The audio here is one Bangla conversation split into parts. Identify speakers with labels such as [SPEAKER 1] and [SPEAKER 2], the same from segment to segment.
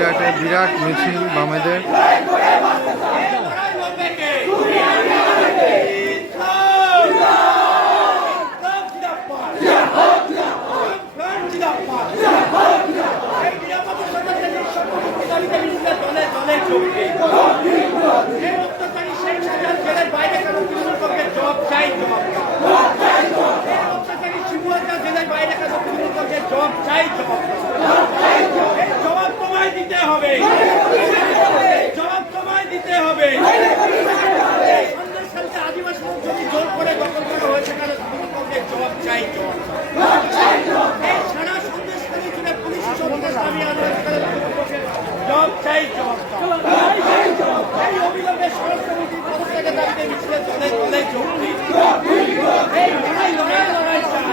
[SPEAKER 1] বসিরহাটে বিরাট মিছিল বামেদের।
[SPEAKER 2] জবাব চাই জবাব। তোমায় দিতে হবে। জবাব তোমায় দিতে হবে। আদিবাসী যদি জোর করে দখল করা হয়েছে তৃণমূলের জবাব চাই জবাব এই সারা সন্দেশখালী জুড়ে পুলিশ সন্দেশ তৃণমূলের জবাব চাই জবাব এই অবিলম্বে স্বরাষ্ট্রমন্ত্রীর পদত্যাগের দাবিতে যোগ দিন এই লড়াই লড়াই লড়াই চাই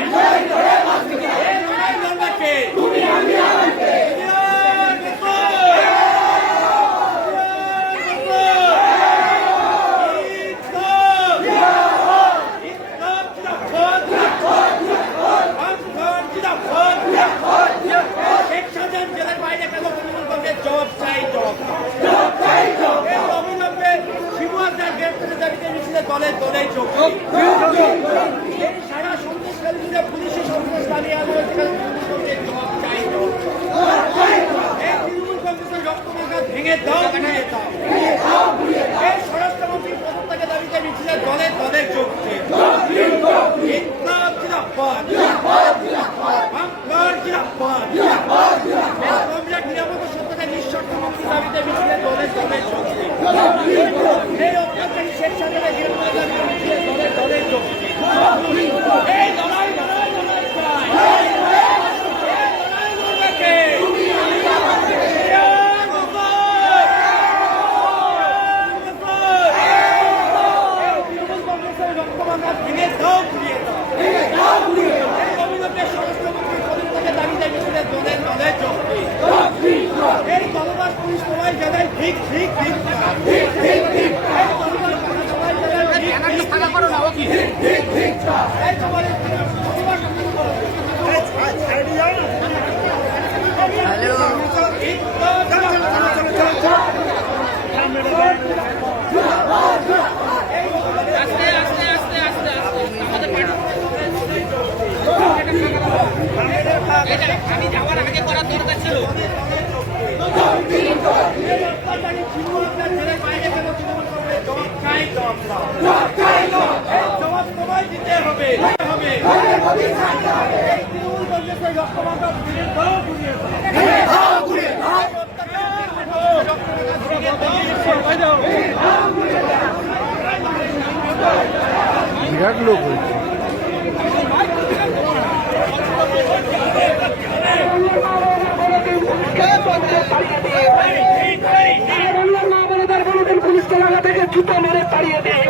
[SPEAKER 2] এই লড়াই লড়বে কে জবাব চাই জবাব এই অবিলম্বে শিবুয়ার গ্রেপ্তারের দলে যোগ এই সারা সন্দেশকারী জুড়ে পুলিশি সন্ত্রাস দাবি আদালত তৃণমূলের জবাব চাই তৃণমূল কংগ্রেসের রক্তমাখা ভেঙে দাও ভেঙে দাও। এই স্বরাষ্ট্রমন্ত্রীর পদত্যাগে দাবিতে মিছিলে দলে দলে যোগ জিন্দাবাদ এই কমরেড নিরাপত্তা সত্ত্বে নিঃশর্ত মুক্তির দাবিতে মিছিলে দলে দলে যোগ এই অত্যাচারী শেখ সাহেবের গ্রেপ্তারের দাবিতে মিছিলে দলে দলে যোগ এই লড়াই লড়াই লড়াই চাই এই লড়াই লড়বে কে? তৃণমূল কংগ্রেসের রক্তমাখা ভেঙে দাও, ঘুরিয়ে দাও। এই অবিলম্বে স্বরাষ্ট্রমন্ত্রীর পদত্যাগের দাবিতে মিছিলে দলে দলে যোগ দিন। এই দলদাস পুলিশ সবাই জানায় ঠিক ঠিক ঠিক ঠিক ঠিক ঠিক এই দলদাস পুলিশ সবাই জানায় ঠিক ঠিক ঠিক ঠিক ঠিক এই সবাই সবার সামনে বলো।
[SPEAKER 3] আমি যাওয়ার আগে করার দরকার ছিল
[SPEAKER 2] এই অত্যাচারী তৃণমূলের ছেড়ে বাইরে গেল তৃণমূল কংগ্রেস জবাব চাই জবাব দাও। এই জবাব তোমায় দিতে হবে হবে এই তৃণমূল কংগ্রেসের রক্তমাখা ফিরে দাও ঘুরিয়ে দাও ফিরে দাও ঘুরিয়ে দাও
[SPEAKER 1] বিরাট লোক হয়েছে
[SPEAKER 4] পুলিশকে জুতো মেরে তাড়িয়ে দেয়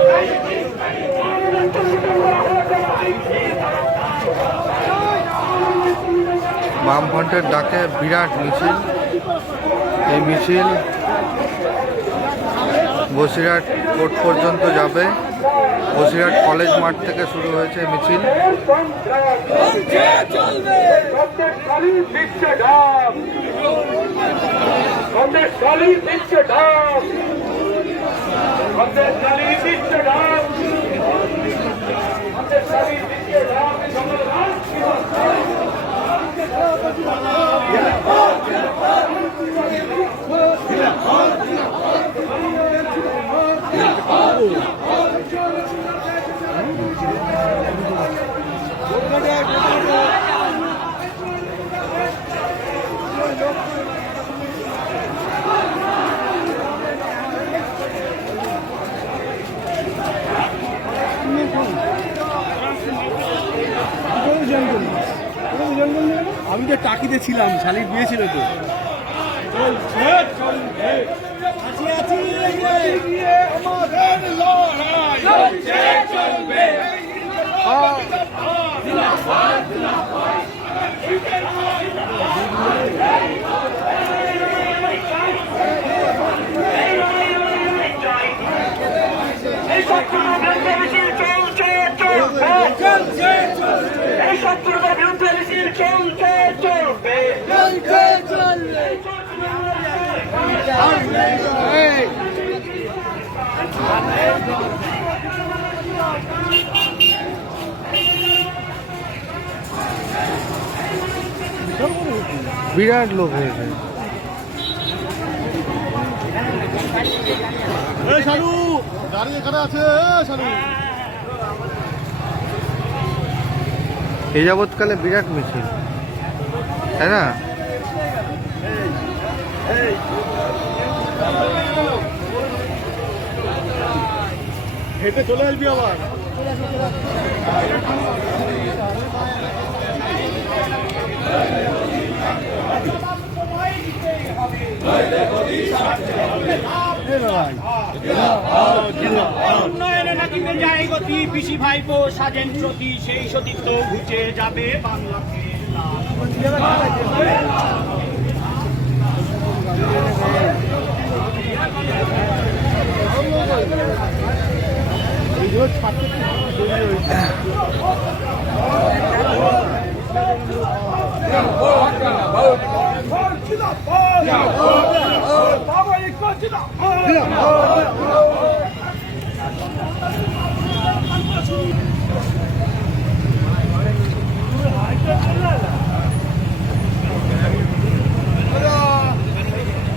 [SPEAKER 1] বামফ্রন্টের ডাকে বিরাট মিছিল। এই মিছিল বসিরহাট কোর্ট পর্যন্ত যাবে। বসিরহাট কলেজ মাঠ থেকে শুরু হয়েছে মিছিল।
[SPEAKER 4] কংগ্রেস কালী দিচ্ছে ডাক কংগ্রেস কালী দিচ্ছে
[SPEAKER 5] যে টাকিতে ছিলাম শালির বিয়ে ছিল তো
[SPEAKER 4] চলছে এই শত্রুতা বিরুদ্ধে চলছে।
[SPEAKER 1] বিরাট লোক হয়েছে।
[SPEAKER 5] শালু গাড়ি এখানে আছে শালু
[SPEAKER 1] এ যাবৎকালে বিরাট মিছিল। তাই না?
[SPEAKER 5] হেঁটে চলে আসবি আবার?
[SPEAKER 2] উন্নয়নে গতি পিসি ভাইপো সাজেন সেই সতীর্থ ঘুচে যাবে বাংলাকে Yeah.